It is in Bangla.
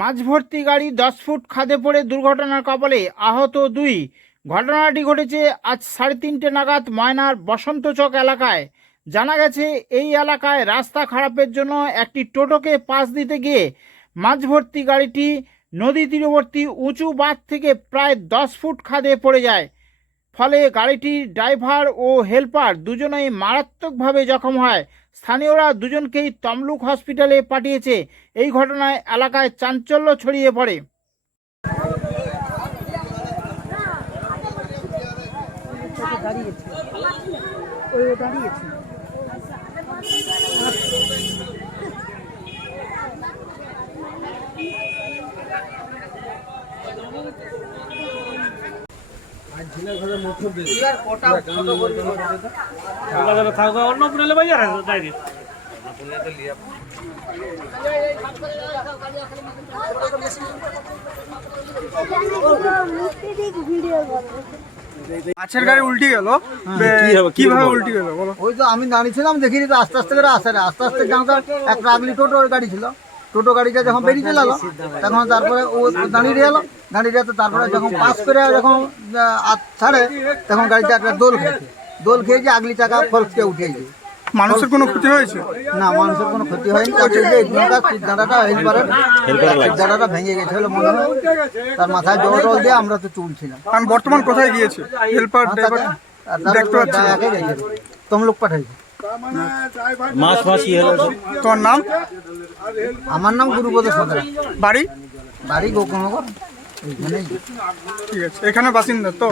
মাছ ভর্তি গাড়ি 10 ফুট খাদে পড়ে দুর্ঘটনার কবলে আহত 2। ঘটনাটি ঘটেছে আজ 3:30 নাগাদ ময়নার বসন্তচক এলাকায়। জানা গেছে এই এলাকায় রাস্তা খারাপের জন্য একটি টোটোকে পাশ দিতে গিয়ে মাছ ভর্তি গাড়িটি নদী তীরবর্তী উঁচু বাঁধ থেকে প্রায় 10 ফুট খাদে পড়ে যায়। ফলে গাড়িটির ড্রাইভার ও হেল্পার দুজনেই মারাত্মকভাবে জখম হয়। স্থানীয়রা দুজনকেই তমলুক হসপিটালে পাঠিয়েছে। এই ঘটনায় এলাকায় চাঞ্চল্য ছড়িয়ে পড়ে। মাছের গাড়ি উল্টে গেল, কিভাবে উল্টে গেল বলো? ওই তো আমি দাঁড়িয়েছিলাম, দেখিনি তো আস্তে আস্তে করে আসে না, আস্তে আস্তে একটা আগলি টোটো গাড়ি ছিল, টোটো গাড়িটা যখন বেরিয়ে চলে গেলো তখন তারপরে ও দাঁড়িয়ে গেলো, তারপরে যখন পাস করে যখন ছাড়ে তখন গাড়িটা একটা দোল খেয়েছে, আগলি চাকা ফলসকে উঠেছে। মানুষের কোনো ক্ষতি হয়েছে? না, মানুষের কোনো ক্ষতি হয়নি। সিদ্ধান্তাটা হেল্পারের সিদ্ধান্তাটা ভেঙে গেছে বলে মনে হয়, তার মাথায় জল টল দিয়ে আমরা তো চুলছিলাম। কারণ বর্তমান কোথায় গিয়েছে হেল্পার ড্রাইভার? দেখতে পাচ্ছি তমলুক পাঠাইছে। তোমার নাম? আমার নাম গুরুপদ সদরা। বাড়ি গোকুলনগর। ঠিক আছে, এখানে বাসিন্দা তো?